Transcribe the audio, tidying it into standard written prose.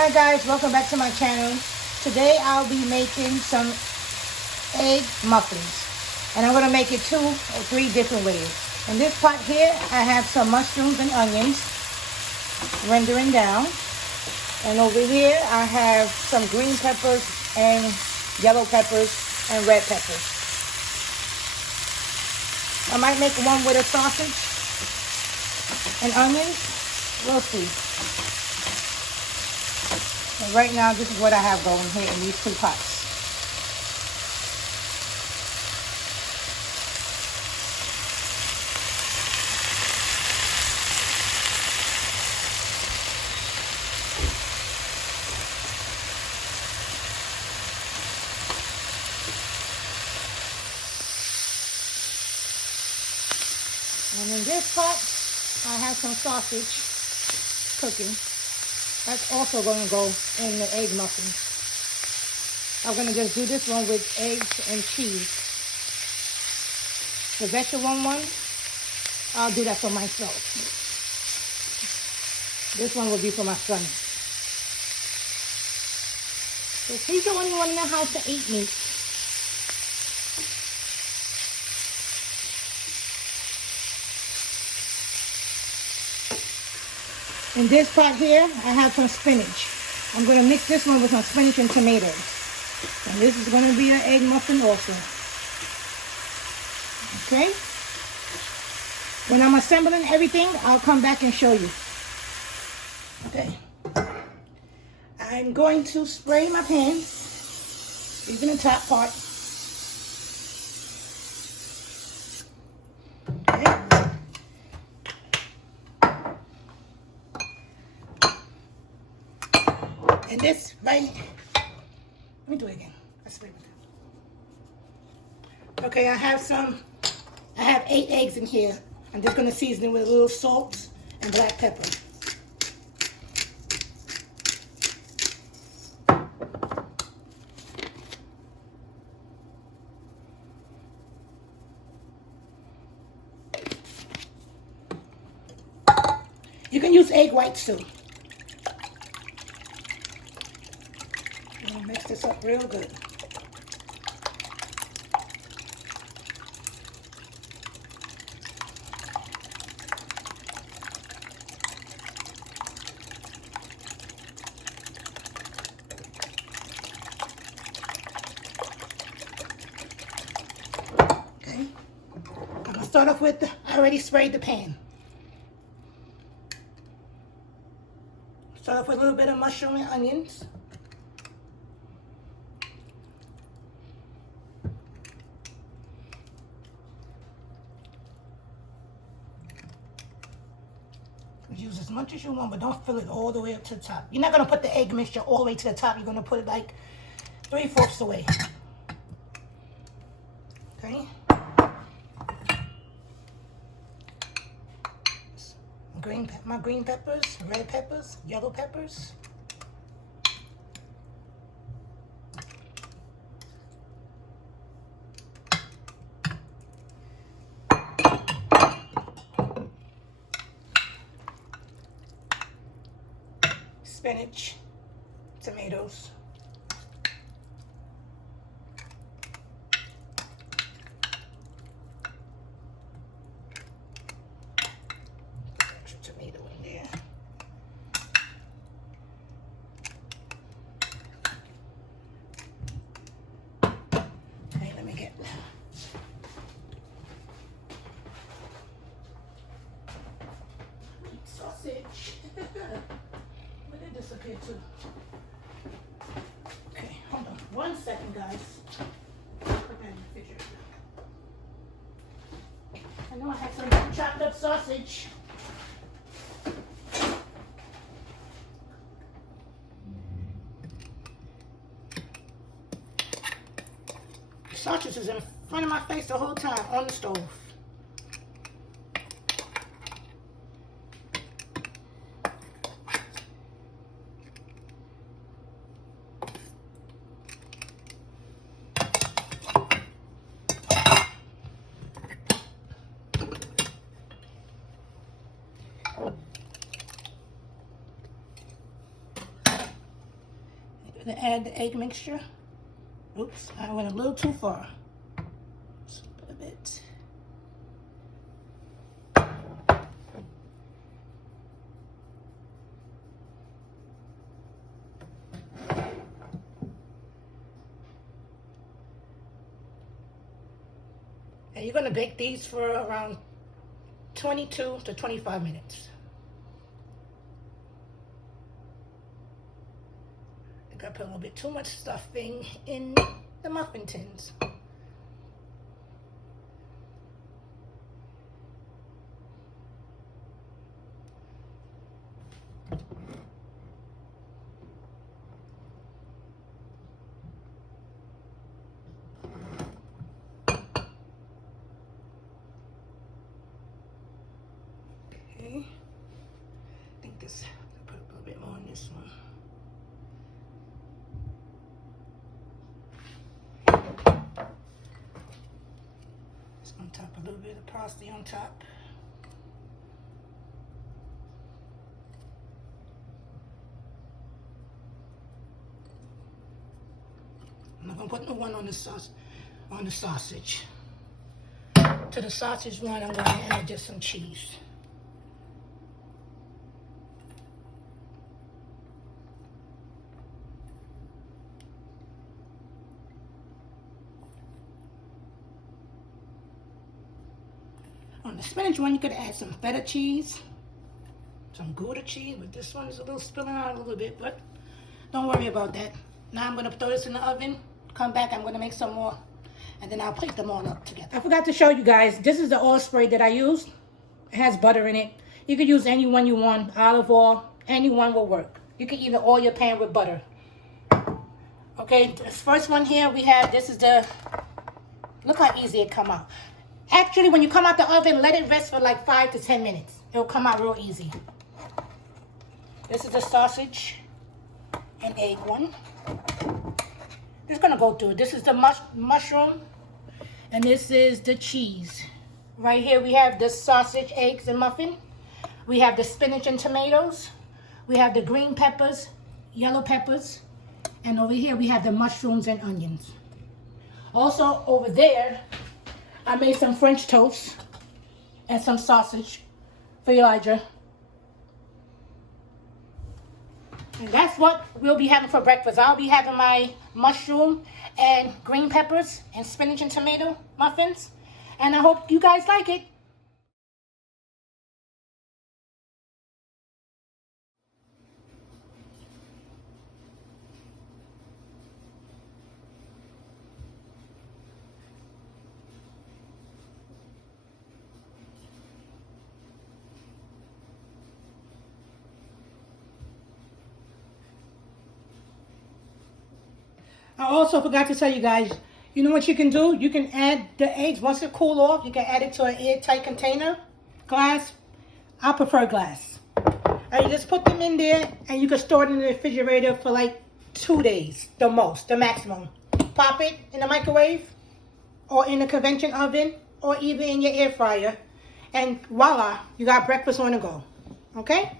Hi guys, welcome back to my channel. Today I'll be making some egg muffins. And I'm going to make it 2 or 3 different ways. In this pot here, I have some mushrooms and onions rendering down. And over here, I have some green peppers and yellow peppers and red peppers. I might make one with a sausage and onions. We'll see. And right now, this is what I have going here in these 2 pots. And in this pot, I have some sausage cooking. That's also going to go in the egg muffins. I'm going to just do this one with eggs and cheese. The vegetable one, I'll do that for myself. This one will be for my son. So he's the only one in the house to eat meat. In this pot here, I have some spinach. I'm going to mix this one with some spinach and tomatoes. And this is going to be an egg muffin also. Okay? When I'm assembling everything, I'll come back and show you. Okay. I'm going to spray my pan, even the top part. And this, right, let me do it again. Let's play with that. Okay, I have 8 eggs in here. I'm just gonna season it with a little salt and black pepper. You can use egg whites too. Mix this up real good. Okay. I'm going to start off with, I already sprayed the pan. Start off with a little bit of mushroom and onions. Use as much as you want, but don't fill it all the way up to the top. You're not going to put the egg mixture all the way to the top. You're going to put it like 3/4 the way. Okay. My green peppers, red peppers, yellow peppers. Spinach, tomatoes. Extra tomato in there. Okay, let me get sausage. Where did this appear to? Okay, hold on 1 second, guys. Put that in the refrigerator. I know I had some chopped up sausage. The sausage is in front of my face the whole time on the stove. Gonna add the egg mixture. Oops, I went a little too far. Just a little bit. And you're gonna bake these for around 22 to 25 minutes. I think I put a little bit too much stuffing in the muffin tins. Okay, I think this, I'll put a little bit more on this one. Just on top, a little bit of parsley on top. I'm not gonna put no one on the sauce, on the sausage. To the sausage one, I'm gonna add just some cheese. On the spinach one, you could add some feta cheese, some Gouda cheese, but this one is a little spilling out a little bit, but don't worry about that. Now I'm gonna throw this in the oven, come back, I'm gonna make some more, and then I'll plate them all up together. I forgot to show you guys, this is the oil spray that I used. It has butter in it. You could use any one you want, olive oil, any one will work. You can even oil your pan with butter. Okay, this first one here we have, this is the, look how easy it come out. Actually, when you come out the oven, let it rest for like 5 to 10 minutes. It'll come out real easy. This is the sausage and egg one. Just gonna go through it. This is the mushroom, and this is the cheese. Right here we have the sausage, eggs, and muffin. We have the spinach and tomatoes. We have the green peppers, yellow peppers, and over here we have the mushrooms and onions. Also over there, I made some French toast and some sausage for Elijah. And that's what we'll be having for breakfast. I'll be having my mushroom and green peppers and spinach and tomato muffins. And I hope you guys like it. I also forgot to tell you guys, you know what you can do? You can add the eggs, once it cool off, you can add it to an airtight container, glass. I prefer glass. And you just put them in there and you can store it in the refrigerator for like 2 days, the most, the maximum. Pop it in the microwave or in the convection oven or even in your air fryer. And voila, you got breakfast on the go. Okay?